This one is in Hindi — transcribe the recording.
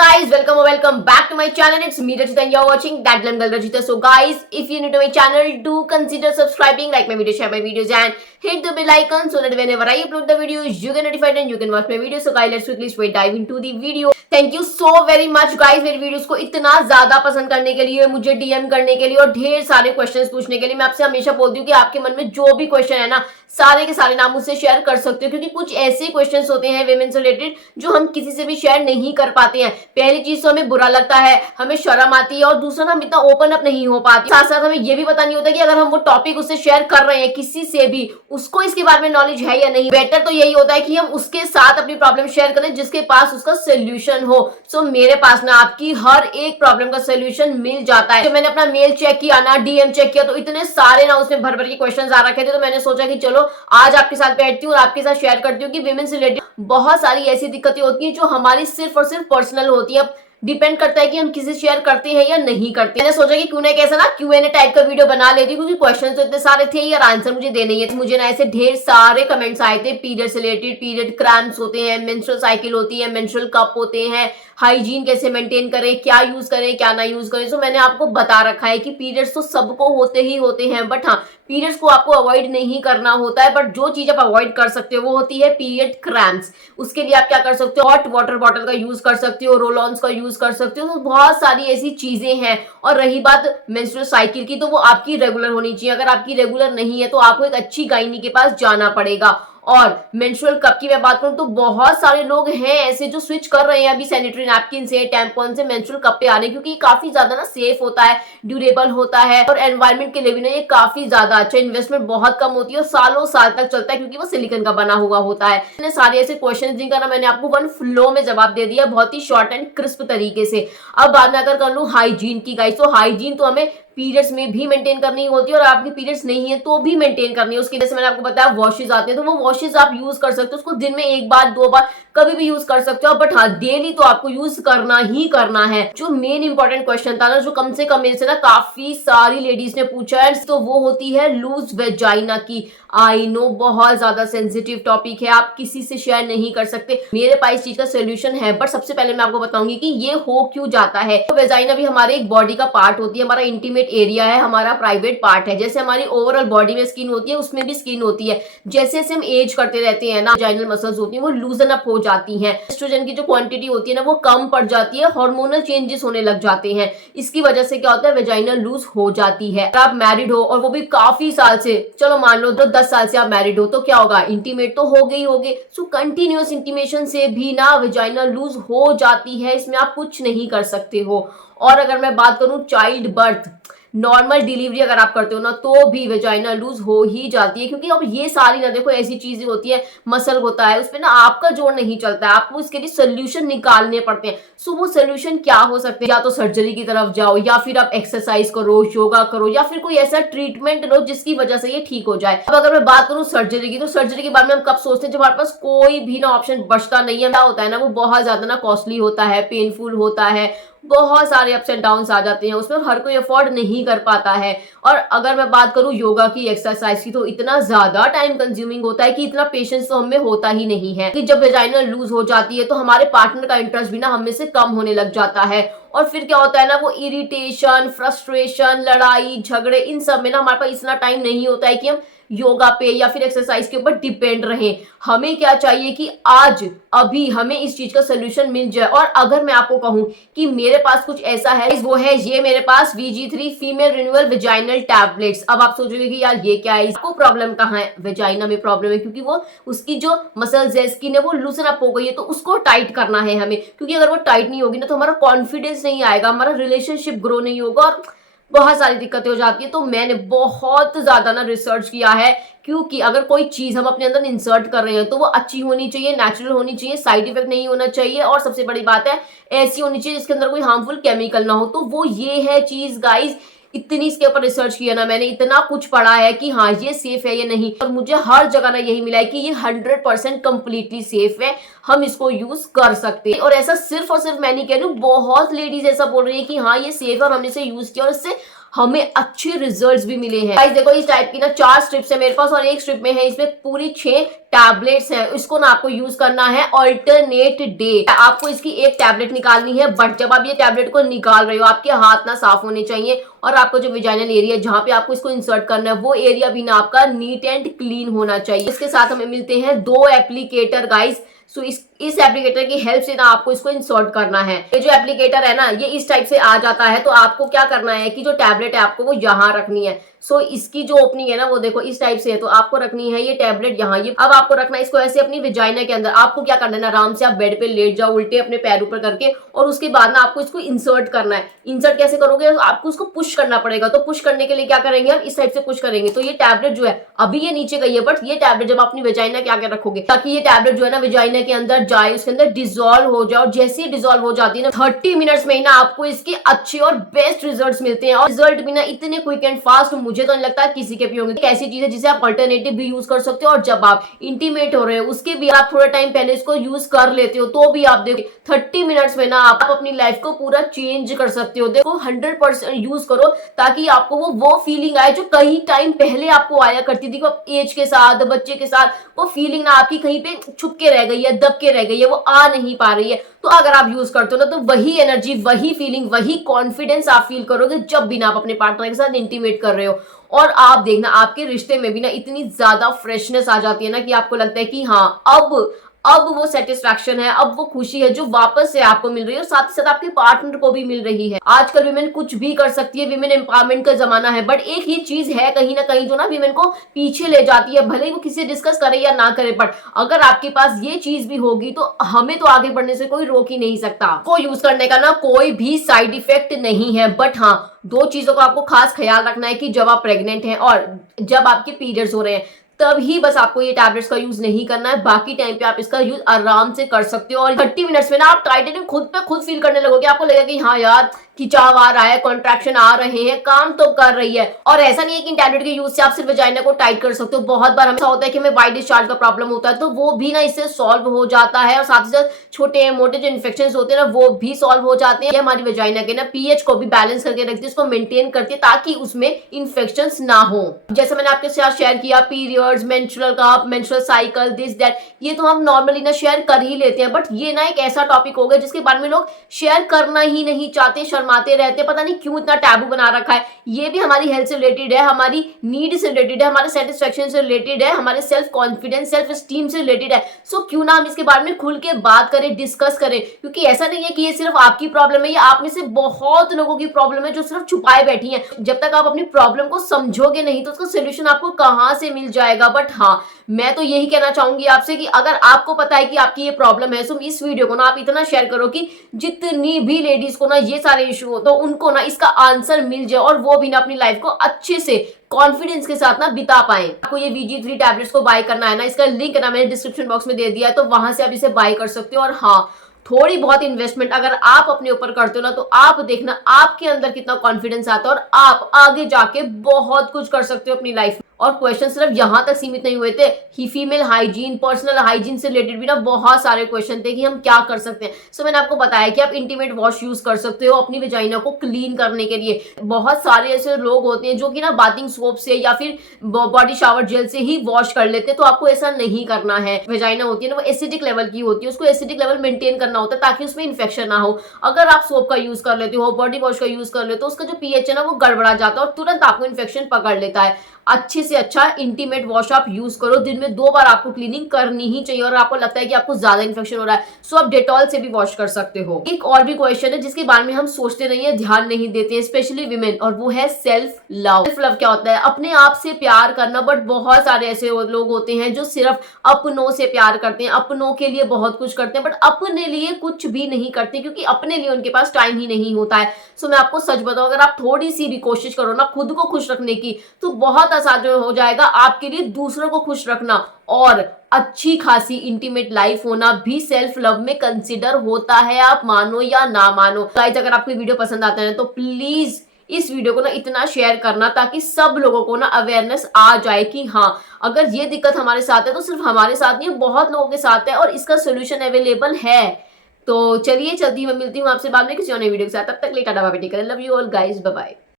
guys, welcome back to my channel. It's me Rajita and you're watching That Glam Girl Rajita. So guys, if you're new to my channel, do consider subscribing, like my video, share my videos and hit the bell icon so that whenever I upload the videos, you get notified and you can watch my videos. So guys, let's quickly straight dive into the video. Thank you so very much guys मेरी वीडियोस को इतना ज्यादा पसंद करने के लिए, मुझे डीएम करने के लिए और ढेर सारे क्वेश्चंस पूछने के लिए। मैं आपसे हमेशा बोलती हूँ कि आपके मन में जो भी क्वेश्चन है ना, सारे के सारे नाम मुझसे शेयर कर सकते हो, क्योंकि कुछ ऐसे क्वेश्चंस होते हैं वेमेन से रिलेटेड जो हम किसी से भी शेयर नहीं कर पाते हैं। पहली चीज तो हमें बुरा लगता है, हमें शर्म आती है और दूसरा ना हम इतना ओपन अप नहीं हो पाते। साथ साथ हमें ये भी पता नहीं होता कि अगर हम वो टॉपिक उससे शेयर कर रहे हैं किसी से भी, उसको इसके बारे में नॉलेज है या नहीं। बेटर तो यही होता है कि हम उसके साथ अपनी प्रॉब्लम शेयर करें जिसके पास उसका सोल्यूशन हो। सो मेरे पास ना आपकी हर एक प्रॉब्लम का सोल्यूशन मिल जाता है। जब मैंने अपना मेल चेक किया ना, डीएम चेक किया, तो इतने सारे ना उसमें भर भर के क्वेश्चंस आ रखे थे। तो मैंने सोचा कि चलो आज आपके साथ बैठती हूँ और आपके साथ शेयर करती हूँ कि विमेन से रिलेटेड बहुत सारी ऐसी दिक्कतें होती हैं जो हमारी सिर्फ और सिर्फ पर्सनल होती है। डिपेंड करता है कि हम किसी शेयर करते हैं या नहीं करते। मैंने सोचा कि क्यों ना कैसा ना Q&A टाइप का वीडियो बना लेती हूँ, क्योंकि क्वेश्चन तो इतने सारे थे यार, आंसर मुझे देने ही है। मुझे ना ऐसे ढेर सारे कमेंट्स आए थे पीरियड से रिलेटेड। पीरियड क्रैम्प्स होते हैं, मेंस्ट्रुअल साइकिल होती है, मेंस्ट्रुअल कप होते हैं, हाइजीन कैसे मेंटेन करें, क्या यूज करें क्या ना यूज करें। तो मैंने आपको बता रखा है कि पीरियड्स तो सबको होते ही होते हैं, बट हाँ पीरियड्स को आपको अवॉइड नहीं करना होता है। बट जो चीज आप अवॉइड कर सकते हो वो होती है पीरियड क्रैम्प्स। उसके लिए आप क्या कर सकते हो, हॉट वाटर बॉटल का यूज कर सकते हो, रोल ऑन्स का यूज कर सकते हो। तो बहुत सारी ऐसी चीजें हैं। और रही बात मेंस्ट्रुअल साइकिल की, तो वो आपकी रेगुलर होनी चाहिए। अगर आपकी रेगुलर नहीं है तो आपको एक अच्छी गायनी के पास जाना पड़ेगा। और मेंस्ट्रुअल कप की मैं बात करूं तो बहुत सारे लोग हैं ऐसे जो स्विच कर रहे हैं अभी सैनिटरी नैपकिन से, टैम्पॉन से मेंस्ट्रुअल कप पे आ रहे हैं, क्योंकि काफी ज्यादा ना सेफ होता है, ड्यूरेबल होता है और एनवायरमेंट के लिए भी ना ये काफी ज्यादा अच्छा। इन्वेस्टमेंट बहुत कम होती है और सालों साल तक चलता है, क्योंकि वो सिलिकॉन का बना हुआ होता है। इतने सारे ऐसे क्वेश्चन जिनका ना मैंने आपको वन फ्लो में जवाब दे दिया, बहुत ही शॉर्ट एंड क्रिस्प तरीके से। अब बाद में अगर कर लूं हाइजीन की गाइस, तो हाइजीन तो हमें पीरियड्स में भी मेंटेन करनी होती है और आपकी पीरियड्स नहीं है तो भी मेंटेन करनी है। उसकी वजह से मैंने आपको बताया वॉशेज आते हैं, तो वो वॉशेज आप यूज कर सकते हो, उसको दिन में एक बार दो बार कभी भी यूज कर सकते हो। बट हाँ डेली तो आपको यूज करना ही करना है। जो मेन इंपॉर्टेंट क्वेश्चन था ना, जो कम से कम मेरे से ना काफी सारी लेडीज ने पूछा है, तो वो होती है लूज वेजाइना की। आई नो बहुत ज्यादा सेंसिटिव टॉपिक है, आप किसी से शेयर नहीं कर सकते। मेरे पास इस चीज का सोल्यूशन है, बट सबसे पहले मैं आपको बताऊंगी कि ये हो क्यों जाता है। तो वेजाइना भी हमारे एक बॉडी का पार्ट होती है, हमारा इंटीमेट एरिया है, हमारा प्राइवेट पार्ट है। जैसे हमारी ओवरऑल बॉडी में स्किन होती है, उसमें भी स्किन होती है। जैसे जैसे हम एज करते रहते हैं ना, वेजाइनल मसल्स होती हैं वो लूजन अप हो जाती हैं, एस्ट्रोजन की जो क्वांटिटी होती है ना वो कम पड़ जाती है, हार्मोनल चेंजेस होने लग जाते हैं। इसकी वजह से क्या होता है, वेजाइना लूज हो जाती है। अगर आप मैरिड हो और वो भी काफी साल से, चलो मान लो 10 साल से आप मैरिड हो, तो क्या होगा, इंटीमेट तो हो गई होगी। सो कंटिन्यूअस इंटीमेशन से भी ना वेजाइना लूज हो जाती है, इसमें आप कुछ नहीं कर सकते हो। और अगर मैं बात करूं चाइल्ड बर्थ, नॉर्मल डिलीवरी अगर आप करते हो ना, तो भी वेजाइना लूज हो ही जाती है। क्योंकि अब ये सारी ना देखो ऐसी चीजें होती है, मसल होता है उसपे ना आपका जोर नहीं चलता है, आपको इसके लिए सोल्यूशन निकालने पड़ते हैं। सो वो सोल्यूशन क्या हो सकते हैं, या तो सर्जरी की तरफ जाओ, या फिर आप एक्सरसाइज करो, योगा करो, या फिर कोई ऐसा ट्रीटमेंट लो जिसकी वजह से ये ठीक हो जाए। अब अगर मैं बात करूं सर्जरी की, तो सर्जरी के बारे में हम कब सोचते हैं, जब हमारे पास कोई भी ना ऑप्शन बचता नहीं है। क्या होता है ना, वो बहुत ज्यादा ना कॉस्टली होता है, पेनफुल होता है, बहुत सारे अप्स एंड डाउन्स आ जाते हैं, उसमें हर कोई अफोर्ड नहीं कर पाता है। और अगर मैं बात करूं योगा की, एक्सरसाइज की, तो इतना ज्यादा टाइम कंज्यूमिंग होता है कि इतना पेशेंस तो हमें होता ही नहीं है। कि जब वेजाइना लूज हो जाती है तो हमारे पार्टनर का इंटरेस्ट भी ना हमें से कम होने लग जाता है। और फिर क्या होता है ना, वो इरिटेशन, फ्रस्ट्रेशन, लड़ाई झगड़े, इन सब में ना हमारे पास इतना टाइम नहीं होता है कि हम योगा पे या फिर एक्सरसाइज के ऊपर डिपेंड रहें। हमें क्या चाहिए कि आज अभी हमें इस चीज का सोल्यूशन मिल जाए। और अगर मैं आपको कहूं कि मेरे पास कुछ ऐसा है, वो है ये मेरे पास VG3 female renewal vaginal tablets. अब आप सोचोगे कि यार ये क्या है, इसको प्रॉब्लम कहाँ है। वेजाइना में प्रॉब्लम है क्योंकि वो उसकी जो मसल्स है, स्किन है, वो लूसन अप हो गई है, तो उसको टाइट करना है हमें। क्योंकि अगर वो टाइट नहीं होगी ना तो हमारा कॉन्फिडेंस नहीं आएगा, हमारा रिलेशनशिप ग्रो नहीं होगा और बहुत सारी दिक्कतें हो जाती है। तो मैंने बहुत ज्यादा ना रिसर्च किया है, क्योंकि अगर कोई चीज हम अपने अंदर इंसर्ट कर रहे हैं तो वो अच्छी होनी चाहिए, नेचुरल होनी चाहिए, साइड इफेक्ट नहीं होना चाहिए, और सबसे बड़ी बात है ऐसी होनी चाहिए जिसके अंदर कोई हार्मफुल केमिकल ना हो। तो वो ये है चीज गाइज। इतनी इसके ऊपर रिसर्च किया ना मैंने, इतना कुछ पढ़ा है कि हाँ ये सेफ है या नहीं, और मुझे हर जगह ना यही मिला है कि ये 100% कंप्लीटली सेफ है, हम इसको यूज कर सकते हैं। और ऐसा सिर्फ और सिर्फ मैं नहीं कह रही हूँ, बहुत लेडीज ऐसा बोल रही है कि हाँ ये सेफ है और हमने इसे यूज किया और इससे हमें अच्छे रिजल्ट्स भी मिले हैं। गाइस देखो, इस टाइप की ना 4 स्ट्रिप्स है मेरे पास और एक स्ट्रिप में है इसमें पूरी 6 टैबलेट्स हैं। इसको ना आपको यूज करना है ऑल्टरनेट डे। आपको इसकी एक टैबलेट निकालनी है, बट जब आप ये टैबलेट को निकाल रहे हो आपके हाथ ना साफ होने चाहिए और आपको जो विजाइनल एरिया जहां पे आपको इसको इंसर्ट करना है वो एरिया भी ना आपका नीट एंड क्लीन होना चाहिए। इसके साथ हमें मिलते हैं 2 एप्लीकेटर गाइस। सो इस एप्लीकेटर की हेल्प से ना आपको इसको इंसर्ट करना है। ये जो एप्लीकेटर है ना ये इस टाइप से आ जाता है, तो आपको क्या करना है कि जो टैबलेट है आपको वो यहाँ रखनी है। सो इसकी जो ओपनिंग है ना वो देखो इस टाइप से है, तो आपको रखनी है ये टैबलेट यहाँ। ये अब आपको रखना है इसको ऐसे अपनी विजाइना के अंदर। आपको क्या करना है ना, आराम से आप बेड पे लेट जाओ उल्टे अपने पैर ऊपर करके, और उसके बाद ना आपको इसको इंसर्ट करना है। इंसर्ट कैसे करोगे, आपको उसको पुश करना पड़ेगा। तो पुश करने के लिए क्या करेंगे, हम इस टाइप से पुश करेंगे तो ये टैबलेट जो है अभी ये नीचे गई है, बट ये टैबलेट जब अपनी विजाइना के आगे रखोगे ताकि ये टैबलेट जो है ना विजाइना के अंदर जाए, उसके अंदर डिसॉल्व हो जाए। जैसे ही डिसॉल्व हो जाती है ना 30 मिनट्स में ही ना आपको इसके अच्छे और बेस्ट रिजल्ट्स मिलते हैं। और रिजल्ट भी ना इतने क्विक एंड फास्ट मुझे तो नहीं लगता किसी के भी होंगे। ऐसी चीज है जिसे आप अल्टरनेटिव भी यूज कर सकते हो, और जब आप इंटीमेट हो रहे हो उसके भी आप थोड़ा टाइम पहले इसको यूज कर लेते हो तो भी आप देखो 30 मिनट्स में ना आप अपनी लाइफ को पूरा चेंज कर सकते हो। देखो 100% यूज करो ताकि आपको वो फीलिंग आए जो कहीं टाइम पहले आपको आया करती थी। एज के साथ, बच्चे के साथ वो फीलिंग ना आपकी कहीं पे छुप के रह गई है, दब के रह गई है, वो आ नहीं पा रही है। तो अगर आप यूज करते हो ना तो वही एनर्जी, वही फीलिंग, वही कॉन्फिडेंस आप फील करोगे जब भी ना आप अपने पार्टनर के साथ इंटीमेट कर रहे हो। और आप देखना आपके रिश्ते में भी ना इतनी ज्यादा फ्रेशनेस आ जाती है ना कि आपको लगता है कि हाँ अब वो सेटिस्फैक्शन है, अब वो खुशी है जो वापस से आपको मिल रही है और साथ ही साथ आपके पार्टनर को भी मिल रही है। आजकल विमेन कुछ भी कर सकती है, विमेन एम्पावरमेंट का जमाना है, बट एक ही चीज है कहीं ना कहीं जो ना विमेन को पीछे ले जाती है, भले ही वो किसी डिस्कस करे या ना करे। बट अगर आपके पास ये चीज भी होगी तो हमें तो आगे बढ़ने से कोई रोक ही नहीं सकता। को यूज करने का ना कोई भी साइड इफेक्ट नहीं है, बट हाँ 2 चीजों का आपको खास ख्याल रखना है कि जब आप प्रेग्नेंट हैं और जब आपके पीरियड्स हो रहे हैं तभी बस आपको ये टैबलेट्स का यूज नहीं करना है। बाकी टाइम पे आप इसका यूज आराम से कर सकते हो और 30 मिनट्स में ना आप टाइटेनियम खुद पे खुद फील करने लगोगे। आपको लगेगा कि हाँ यार खिंचाव आ रहा है, कॉन्ट्रैक्शन आ रहे हैं, काम तो कर रही है। और ऐसा नहीं है कि इन टैबलेट के यूज से आप सिर्फ वजाइना को टाइट कर सकते हो। बहुत बार हमें होता है कि हमें वाइट डिस्चार्ज का प्रॉब्लम होता है, तो वो भी ना इससे सॉल्व हो जाता है और साथ ही साथ छोटे मोटे जो इन्फेक्शन होते हैं ना वो भी सॉल्व हो जाते हैं। हमारी वजाइना के ना पीएच को भी बैलेंस करके रखती है, उसको मेंटेन करती है ताकि उसमें इन्फेक्शन ना हो। जैसे मैंने आपके साथ शेयर किया periods, menstrual cup, menstrual cycle, this that, ये तो हम नॉर्मली ना शेयर कर ही लेते हैं, बट ये ना एक ऐसा टॉपिक हो गया जिसके बारे में लोग शेयर करना ही नहीं चाहते, शर्माते रहते, पता नहीं क्यों इतना टैबू बना रखा है। ये भी हमारी हेल्थ से रिलेटेड है, हमारी नीड से रिलेटेड है, हमारे सेटिस्फेक्शन से रिलेटेड है, हमारे सेल्फ कॉन्फिडेंस, सेल्फ स्टीम से रिलेटेड है। सो क्यों ना हम इसके बारे में खुल के बात करें, डिस्कस करें, क्योंकि ऐसा नहीं है कि ये सिर्फ आपकी प्रॉब्लम है, ये आप में से बहुत लोगों की प्रॉब्लम है जो सिर्फ छुपाए बैठी है। जब तक आप अपनी प्रॉब्लम को समझोगे नहीं तो उसका सोल्यूशन आपको कहां से मिल जाएगा। बट हाँ, मैं तो यही कहना चाहूंगी आपसे कि अगर आपको पता है कि आपकी ये प्रॉब्लम है तो इस वीडियो को ना आप इतना शेयर करो कि जितनी भी लेडीज को ना ये सारे इशू हो तो उनको ना इसका आंसर मिल जाए और वो भी ना अपनी लाइफ को अच्छे से कॉन्फिडेंस के साथ ना बिता पाए। आपको ये VG3 टैबलेट्स को बाय करना है ना, इसका लिंक ना मैंने डिस्क्रिप्शन बॉक्स में दे दिया है, तो वहां से आप इसे बाय कर सकते हो। और हाँ, थोड़ी बहुत इन्वेस्टमेंट अगर आप अपने ऊपर करते हो ना तो आप देखना आपके अंदर कितना कॉन्फिडेंस आता है और आप आगे जाके बहुत कुछ कर सकते हो अपनी लाइफ में। और क्वेश्चन सिर्फ यहाँ तक सीमित नहीं हुए थे, ही फीमेल हाइजीन, पर्सनल हाइजीन से रिलेटेड भी ना बहुत सारे क्वेश्चन थे कि हम क्या कर सकते हैं। सो मैंने आपको बताया कि आप इंटीमेट वॉश यूज कर सकते हो अपनी वेजाइना को क्लीन करने के लिए। बहुत सारे ऐसे लोग होते हैं जो कि ना बाथिंग सोप से या फिर बॉडी शावर जेल से ही वॉश कर लेते हैं, तो आपको ऐसा नहीं करना है। वेजाइना होती है ना वो एसिडिक लेवल की होती है, उसको एसिडिक लेवल मेंटेन करना होता है ताकि उसमें इन्फेक्शन ना हो। अगर आप सोप का यूज कर लेते हो, बॉडी वॉश का यूज कर लेते हो, उसका जो पीएच है ना वो गड़बड़ा जाता है और तुरंत आपको इन्फेक्शन पकड़ लेता है। अच्छे से अच्छा इंटीमेट वॉश आप यूज करो, दिन में 2 बार आपको क्लीनिंग करनी ही चाहिए। और आपको लगता है कि आपको ज्यादा इन्फेक्शन हो रहा है सो आप डेटॉल से भी वॉश कर सकते हो। एक और भी क्वेश्चन है जिसके बारे में हम सोचते नहीं है, ध्यान नहीं देते हैं, स्पेशली विमेन, और वो है सेल्फ लव। सेल्फ लव क्या होता है? अपने आप से प्यार करना। बट बहुत सारे ऐसे लोग होते हैं जो सिर्फ अपनों से प्यार करते हैं, अपनों के लिए बहुत कुछ करते हैं, बट अपने लिए कुछ भी नहीं करते क्योंकि अपने लिए उनके पास टाइम ही नहीं होता है। सो मैं आपको सच बताऊं, अगर आप थोड़ी सी भी कोशिश करो ना खुद को खुश रखने की तो बहुत आसान हो जाएगा आपके लिए दूसरों को खुश रखना। और अच्छी खासी इंटीमेट लाइफ होना भी सेल्फ लव में कंसिडर होता है, आप मानो या ना मानो। गाइस, अगर आपको वीडियो पसंद आता है तो प्लीज इस वीडियो को ना इतना शेयर करना ताकि सब लोगों को ना अवेयरनेस आ जाए कि हाँ, अगर ये दिक्कत हमारे साथ है तो सिर्फ हमारे साथ नहीं, बहुत लोगों के साथ है और इसका सोल्यूशन अवेलेबल है। तो चलिए चलती मैं मिलती हूँ आपसे बाद में किसी और नई वीडियो के साथ। तब तक tata bye bye, take care, love you all guys, bye bye.